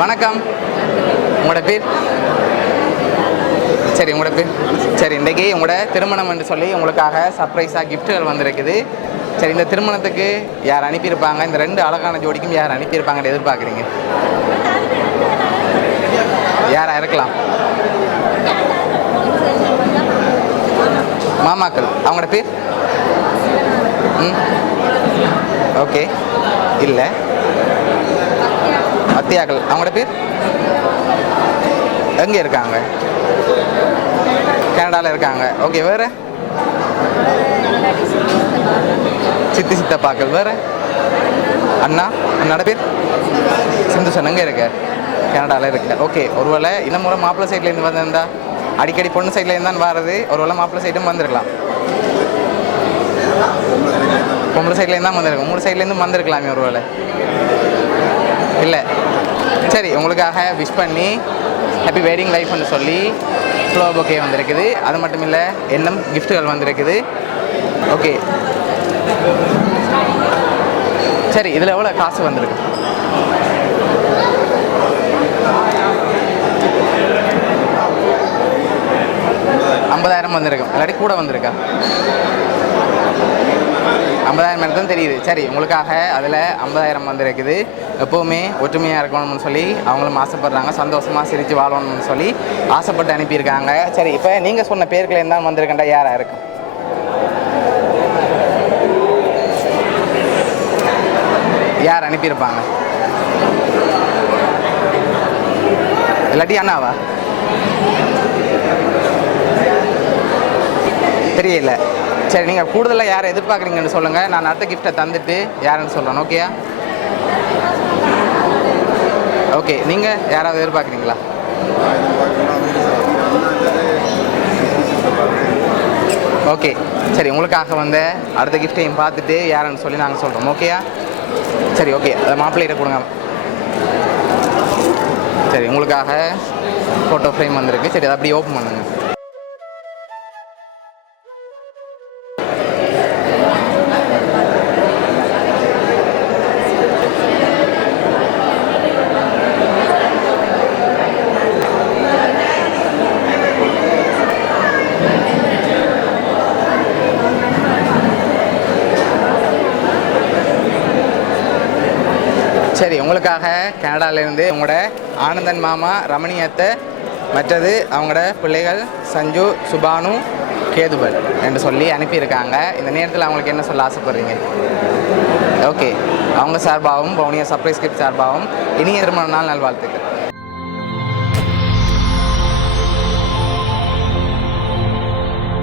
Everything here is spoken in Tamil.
வணக்கம். உங்களோட பேர்? சரி, உங்களோட பேர்? சரி, இன்றைக்கி உங்களோட திருமணம் என்று சொல்லி உங்களுக்காக சர்ப்ரைஸாக கிஃப்ட்டுகள் வந்திருக்குது. சரி, இந்த திருமணத்துக்கு யார் அனுப்பியிருப்பாங்க? இந்த ரெண்டு அழகான ஜோடிக்கும் யார் அனுப்பியிருப்பாங்கன்னு எதிர்பார்க்குறீங்க? யாராக இருக்கலாம்? மாமாக்கள். அவங்களோட பேர்? ஓகே. இல்லை, அத்தியாக்கள். அவங்களோட பேர் எங்கே இருக்காங்க? கனடாவில் இருக்காங்க. ஓகே. வேறு? சித்தி சித்தப்பாக்கள். வேறு? அண்ணா. அண்ணாட பேர்? சிந்து சொன்ன. எங்கே இருக்க? கனடாவில் இருக்க. ஓகே. ஒருவேளை இந்த முறை மாப்பிள்ளை சைட்லேருந்து வந்திருந்தா, அடிக்கடி பொண்ணு சைட்லேருந்து தான் வர்றது, ஒருவேளை மாப்பிள்ளை சைடும் வந்திருக்கலாம். பொம்பளை சைட்லேருந்து தான் வந்திருக்கும். உங்களோட சைட்லேருந்து வந்திருக்கலாமே ஒருவேளை. இல்லை. சரி, உங்களுக்காக விஷ் பண்ணி ஹாப்பி வெட்டிங் லைஃப்னு சொல்லி ஃப்ளவர் பொக்கே வந்திருக்குது. அது மட்டும் இல்லை, இன்னும் கிஃப்ட்டுகள் வந்திருக்குது. ஓகே. சரி, இதில் எவ்வளோ காசு வந்திருக்கு? $50,000 வந்திருக்கும். இல்லாட்டி கூட வந்திருக்கா? 50,000 மேலே தான் தெரியுது. சரி, உங்களுக்காக அதில் 50,000 வந்திருக்குது. எப்போவுமே ஒற்றுமையாக இருக்கணும்னு சொல்லி அவங்களும் ஆசைப்படுறாங்க. சந்தோஷமாக சிரித்து வாழணும்னு சொல்லி ஆசைப்பட்டு அனுப்பியிருக்காங்க. சரி, இப்போ நீங்கள் சொன்ன பேருக்குள்ள இருந்தால் வந்திருக்கேன்டா, யாராக இருக்கும்? யார் அனுப்பியிருப்பாங்க? இல்லாட்டி அண்ணாவா? தெரியல. சரி, நீங்கள் கூடுதலாக யாரை எதிர்பார்க்குறீங்கன்னு சொல்லுங்கள். நான் அடுத்த கிஃப்ட்டை தந்துட்டு யாருன்னு சொல்கிறேன். ஓகேயா? ஓகே. நீங்கள் யாராவது எதிர்பார்க்குறீங்களா? ஓகே. சரி, உங்களுக்காக வந்து அடுத்த கிஃப்ட்டையும் பார்த்துட்டு யாருன்னு சொல்லி நாங்கள் சொல்கிறோம். ஓகேயா? சரி, ஓகே. அதை மாப்பிள்ளையிட்ட கொடுங்க. சரி, உங்களுக்காக ஃபோட்டோ ஃப்ரேம் வந்திருக்கு. சரி, அதை அப்படியே ஓப்பன் பண்ணுங்கள். சரி, உங்களுக்காக கனடாவிலேருந்து உங்களோட ஆனந்தன் மாமா, ரமணி அத்தை, மற்றது அவங்களோட பிள்ளைகள் சஞ்சு, சுபானு, கேதுபல் என்று சொல்லி அனுப்பியிருக்காங்க. இந்த நேரத்தில் அவங்களுக்கு என்ன சொல்ல ஆசைப்படுறீங்க? ஓகே. அவங்க சார்பாகவும் பவுனியா சர்ப்ரைஸ் கிஃப்ட் சார்பாகவும் இனிய திருமண நாள் நல்வாழ்த்துக்கள்.